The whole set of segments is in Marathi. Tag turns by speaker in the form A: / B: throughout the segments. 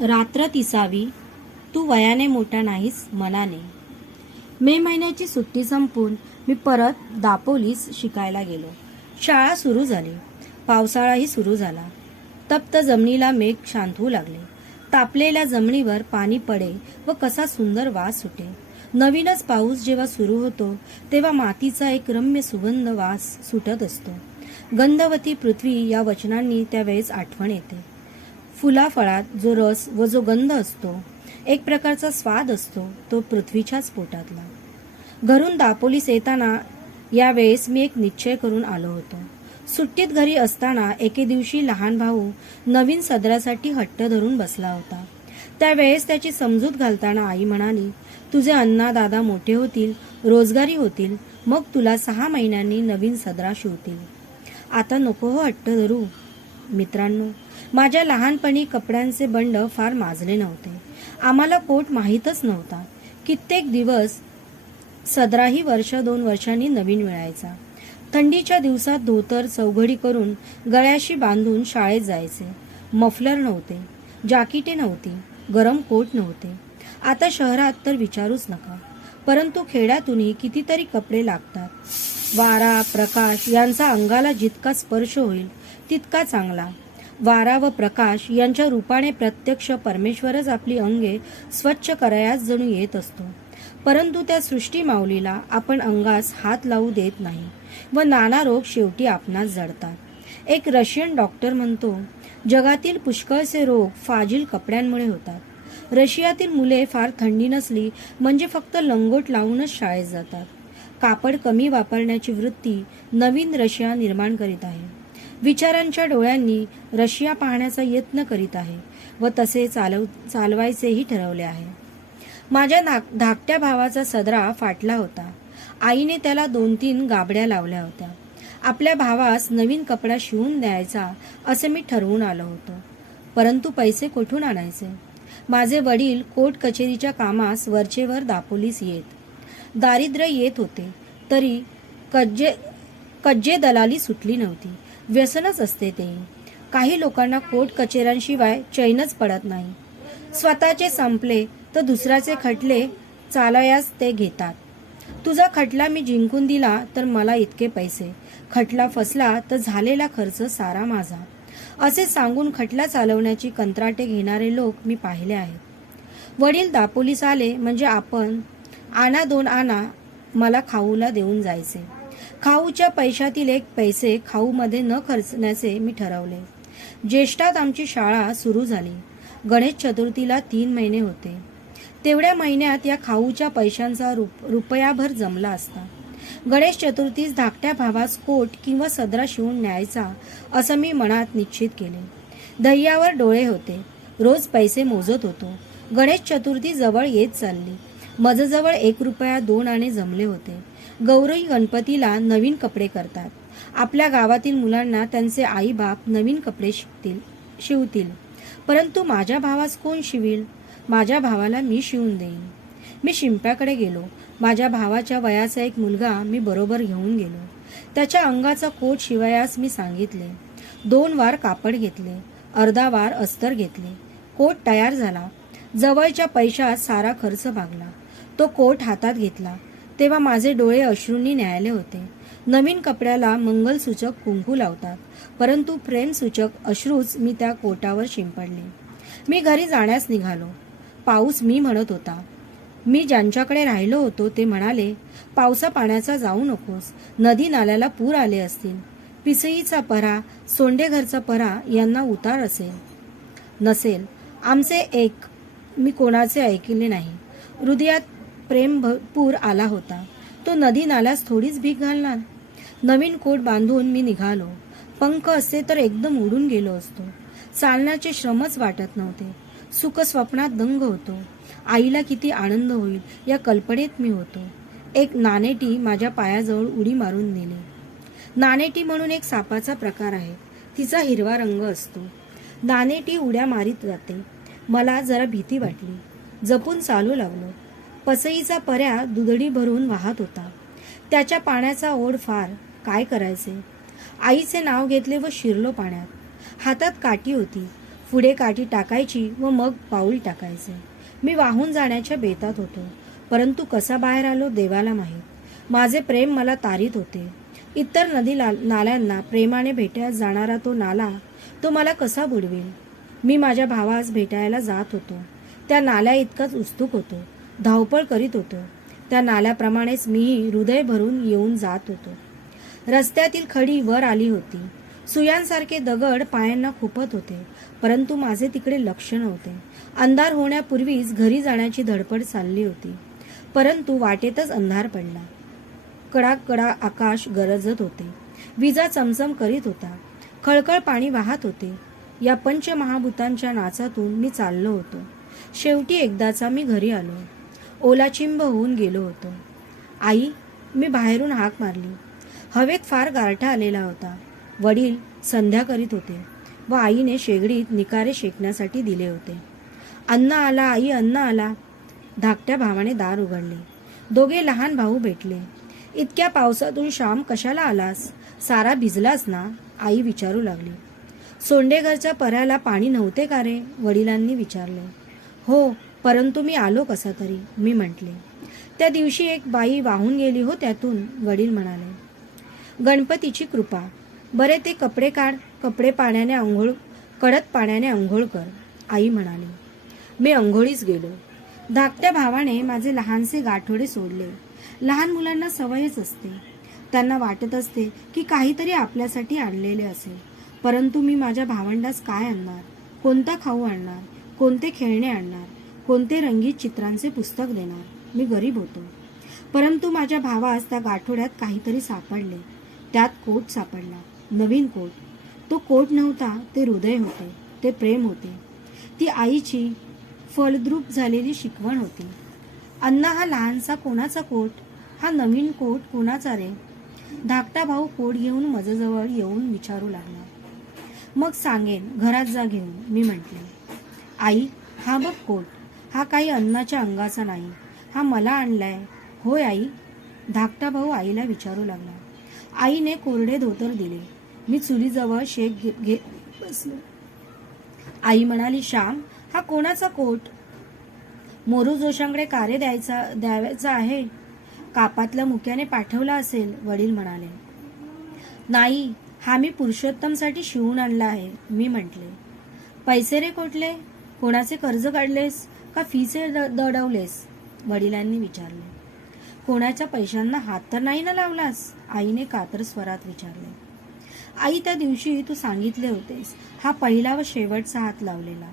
A: रात्र तिसावी तू वयाने मोठा नाहीस मनाने. मे महिन्याची सुट्टी संपून मी परत दापोलीस शिकायला गेलो. शाळा सुरू झाली. पावसाळाही सुरू झाला. तप्त जमिनीला मेघ शांतवू लागले. तापलेल्या जमिनीवर पाणी पडे व कसा सुंदर वास सुटे. नवीनच पाऊस जेव्हा सुरू होतो तेव्हा मातीचा एक रम्य सुगंध वास सुटत असतो. गंधवती पृथ्वी या वचनांनी त्यावेळेस आठवण येते. फुलाफळात जो रस व जो गंध असतो एक प्रकारचा स्वाद असतो तो पृथ्वीच्याच पोटातला. घरून दापोलीस येताना यावेळेस मी एक निश्चय करून आलो होतो. सुट्टीत घरी असताना एके दिवशी लहान भाऊ नवीन सदरासाठी हट्ट धरून बसला होता. त्यावेळेस त्याची समजूत घालताना आई म्हणाली तुझे अण्णा दादा मोठे होतील रोजगारी होतील मग तुला सहा महिन्यांनी नवीन सदरा शिवतील. आता नको हो हट्ट धरू. मित्रांनो माझ्या लहानपणी कपड्यांचे बंड फार माजले नव्हते. आम्हाला कोट माहीतच नव्हता. कित्येक दिवस सदराही वर्ष दोन वर्षांनी नवीन मिळायचा. थंडीच्या दिवसात धोतर चौघडी करून गळ्याशी बांधून शाळेत जायचे. मफलर नव्हते जाकिटे नव्हती गरम कोट नव्हते. आता शहरात तर विचारूच नका. परंतु खेड्यातूनही कितीतरी कपडे लागतात. वारा प्रकाश यांचा अंगाला जितका स्पर्श होईल तितका चांगला. वारा व प्रकाश यांच्या रूपाने प्रत्यक्ष परमेश्वरच आपली अंगे स्वच्छ करायास जणू येत असतो. परंतु त्या सृष्टी माऊलीला आपण अंगास हात लावू देत नाही व नाना रोग शेवटी आपणास जडतात. एक रशियन डॉक्टर म्हणतो जगातील पुष्कळसे रोग फाजील कपड्यांमुळे होतात. रशियातील मुले फार थंडी नसली म्हणजे फक्त लंगोट लावूनच शाळेत जातात. कापड कमी वापरण्याची वृत्ती नवीन रशिया निर्माण करीत आहे. विचारांच्या डोळ्यांनी रशिया पाहण्याचा यत्न करीत आहे व तसे चालव चालवायचेही ठरवले आहे. माझ्या नाक धाकट्या भावाचा सदरा फाटला होता. आईने त्याला दोन तीन गाबड्या लावल्या होत्या. आपल्या भावास नवीन कपडा शिवून द्यायचा असे मी ठरवून आलो होतो. परंतु पैसे कुठून आणायचे? माझे वडील कोर्ट कचेरीच्या कामास वरचेवर दापोलीस येत. दारिद्र्य येत होते तरी कज्जे कज्जे दलाली सुटली नव्हती. व्यसनच असते ते. काही लोकांना कोर्ट कचेऱ्यांशिवाय चैनच पडत नाही. स्वतःचे संपले तर दुसऱ्याचे खटले चालयास ते घेतात. तुझा खटला मी जिंकून दिला तर मला इतके पैसे. खटला फसला तर झालेला खर्च सारा माझा. असे सांगून खटला चालवण्याची कंत्राटे घेणारे लोक मी पाहिले आहेत. वडील दापोलीस आले म्हणजे आपण आणा दोन आणा मला खाऊला देऊन जायचे. खाऊच्या पैशातील एक पैसे खाऊमध्ये न खर्चण्याचे मी ठरवले. ज्येष्ठात आमची शाळा सुरू झाली. गणेश चतुर्थीला तीन महिने होते. तेवढ्या महिन्यात या खाऊच्या पैशांचा रुप रुपयाभर जमला असता. गणेश चतुर्थीस धाकट्या भावास कोट किंवा सदरा शिवून न्यायचा असं मी मनात निश्चित केले. दह्यावर डोळे होते. रोज पैसे मोजत होतो. गणेश चतुर्थी जवळ येत चालली. मजजवळ एक रुपया दोन आणे जमले होते. गौरी गणपतीला नवीन कपडे करतात. आपल्या गावातील मुलांना त्यांचे आई बाप नवीन कपडे शिकतील शिवतील. परंतु माझ्या भावास कोण शिवील? माझ्या भावाला मी शिवून देईन. मी शिंप्याकडे गेलो. माझ्या भावाच्या वयाचा एक मुलगा मी बरोबर घेऊन गेलो. त्याच्या अंगाचा कोट शिवायास मी सांगितले. दोन वार कापड घेतले. अर्धा वार अस्तर घेतले. कोट तयार झाला. जवळच्या पैशात सारा खर्च भागला. तो कोट हातात घेतला. तेव्हा माझे डोळे अश्रूंनी न्यायले होते. नवीन कपड्याला मंगलसूचक कुंकू लावतात परंतु प्रेमसूचक अश्रूच मी त्या कोटावर शिंपडले. मी घरी जाण्यास निघालो. पाऊस मी म्हणत होता. मी ज्यांच्याकडे राहिलो होतो ते म्हणाले पावसा पाण्याचा जाऊ नकोस. नदी नाल्याला पूर आले असतील. पिसईचा परा सोंडेघरचा परा यांना उतार असेल. नसेल. आमचे एक मी कोणाचे ऐकले नाही. हृदयात प्रेम भरपूर पूर आला होता. तो नदी नाल्यास थोडीच भीक घालणार. नवीन कोट बांधून मी निघालो. पंख असते तर एकदम उडून गेलो असतो. चालण्याचे श्रमच वाटत नव्हते. सुख स्वप्नात दंग होतो. आईला किती आनंद होईल या कल्पनेत मी होतो. एक नाणेटी माझ्या पायाजवळ उडी मारून नेली. नाणेटी म्हणून एक सापाचा प्रकार आहे. तिचा हिरवा रंग असतो. नाणेटी उड्या मारीत जाते. मला जरा भीती वाटली. जपून चालू लागलो पसईचा पर्या दुधडी भरून वाहत होता. त्याच्या पाण्याचा ओढ फार काय करायचे? आईचे नाव घेतले व शिरलो पाण्यात. हातात काठी होती. पुढे काठी टाकायची व मग पाऊल टाकायचे. मी वाहून जाण्याच्या बेतात होतो. परंतु कसा बाहेर आलो देवाला माहीत. माझे प्रेम मला तारीत होते. इतर नदी नाल्यांना प्रेमाने भेटायला जाणारा तो नाला तो मला कसा बुडवेल? मी माझ्या भावास भेटायला जात होतो. त्या नाल्या इतकाच उत्सुक होतो. धावपळ करीत होतो. त्या नाल्याप्रमाणेच मीही हृदय भरून येऊन जात होतो. रस्त्यातील खडी वर आली होती. सुयांसारखे दगड पायांना खुपत होते परंतु माझे तिकडे लक्ष नव्हते. अंधार होण्यापूर्वीच घरी जाण्याची धडपड चालली होती. परंतु वाटेतच अंधार पडला. कडा आकाश गरजत होते. विजा चमचम करीत होता. खळखळ पाणी वाहत होते. या पंचमहाभूतांच्या नाचातून मी चाललो होतो. शेवटी एकदाचा मी घरी आलो. ओलाचिंब होऊन गेलो होतो. आई मी बाहेरून हाक मारली. हवेत फार गारठा आलेला होता. वडील संध्या करीत होते व आईने शेगडीत निकारे शेकण्यासाठी दिले होते. अन्न आला आई अन्न आला. धाकट्या भावाने दार उघडले. दोघे लहान भाऊ भेटले. इतक्या पावसातून श्याम कशाला आलास? सारा भिजलास ना? आई विचारू लागली. सोंडेघरच्या पर्याला पाणी नव्हते का रे? वडिलांनी विचारले. हो परंतु मी आलो कसा तरी मी म्हटले. त्या दिवशी एक बाई वाहून गेली हो त्यातून वडील म्हणाले. गणपतीची कृपा बरे ते कपडे काढ कपडे पाण्याने आंघोळ कडत पाण्याने आंघोळ कर आई म्हणाली. मी अंघोळीच गेलो. धाकट्या भावाने माझे लहानसे गाठोडे सोडले. लहान मुलांना सवयच असते. त्यांना वाटत असते की काहीतरी आपल्यासाठी आणलेले असेल. परंतु मी माझ्या भावंडास काय आणणार? कोणता खाऊ आणणार? कोणते खेळणे आणणार? कोणते रंगीत चित्रांचे पुस्तक देणार? मी गरीब होतो. परंतु माझ्या भावास त्या गाठोड्यात काहीतरी सापडले. त्यात कोट सापडला. नवीन कोट. तो कोट नव्हता ते हृदय होते. ते प्रेम होते. ती आईची फलद्रूप झालेली शिकवण होती. अण्णा हा लहानसा कोणाचा कोट? हा नवीन कोट कोणाचा रे? धाकटा भाऊ कोट घेऊन माझ्याजवळ येऊन विचारू लागला. मग सांगेन घरात जा घेऊन. मी म्हटले आई हा बघ कोट. हा काही अन्नाच्या अंगाचा नाही. हा मला आणलाय. होय आई. धाकटा भाऊ आईला विचारू लागला. आईने कोरडे धोतर दिले. मी चुलीजवळ शेक घे घे बसलो. आई म्हणाली श्याम हा कोणाचा कोट? मोरू जोशांकडे कार्य द्यायचा द्यावायचा आहे? कापातल्या मुक्याने पाठवला असेल वडील म्हणाले. नाही हा मी पुरुषोत्तमसाठी शिवून आणला आहे मी म्हटले. पैसे रे कोटले कोणाचे कर्ज काढलेस? का फीचे द- दडवलेस? वडिलांनी विचारले. कोणाच्या पैशांना हात तर नाही ना लावलास? आईने कातर स्वरात विचारले. आई त्या दिवशी तू सांगितले होतेस हा पहिला व शेवटचा हात लावलेला.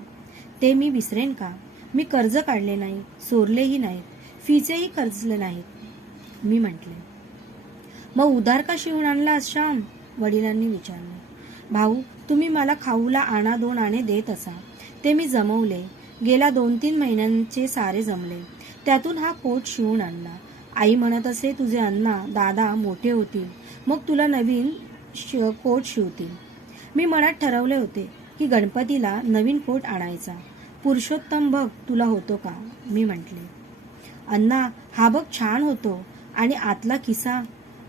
A: ते मी विसरेन का? मी कर्ज काढले नाही सोरलेही नाहीत फीचेही कर्जले नाहीत. मी म्हटले मग उधार का शिवून आणला श्याम? वडिलांनी विचारले. भाऊ तुम्ही मला खाऊला आणा दोन आणे देत असा. ते मी जमवले. गेल्या दोन तीन महिन्यांचे सारे जमले. त्यातून हा कोट शिवून आणला. आई म्हणत असे तुझे अण्णा दादा मोठे होतील. मग तुला नवीन श- कोट शिवतील. मी मनात ठरवले होते की गणपतीला नवीन कोट आणायचा. पुरुषोत्तम बघ तुला होतो का? मी म्हटले. अण्णा हा बघ छान होतो. आणि आतला किसा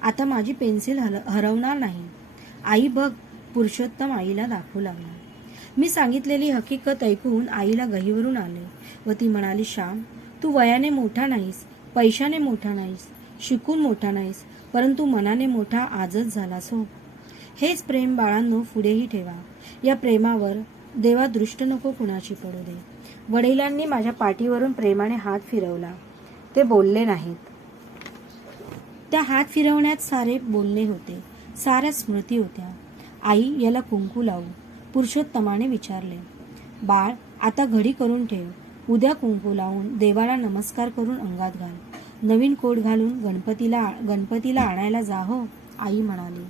A: आता माझी पेन्सिल हल हरवणार नाही. आई बघ पुरुषोत्तम आईला दाखवू लागला. मी सांगितलेली हकीकत ऐकून आईला गहीवरून आले. व ती म्हणाली श्याम तू वयाने मोठा नाहीस पैशाने मोठा नाहीस शिकून मोठा नाहीस परंतु मनाने मोठा आजच झालास हो. हेच प्रेम बाळांनो पुढेही ठेवा. या प्रेमावर देवा दृष्ट नको कुणाची पडू दे. वडिलांनी माझ्या पाठीवरून प्रेमाने हात फिरवला. ते बोलले नाहीत. त्या हात फिरवण्यात सारे बोलणे होते साऱ्या स्मृती होत्या. आई याला कुंकू लावू पुरुषोत्तमाने विचारले बाळ आता घडी करून ठेव. उद्या कुंकू लावून देवाला नमस्कार करून अंगात घाल. नवीन कोट घालून गणपतीला गणपतीला आणायला जा हो आई म्हणाली.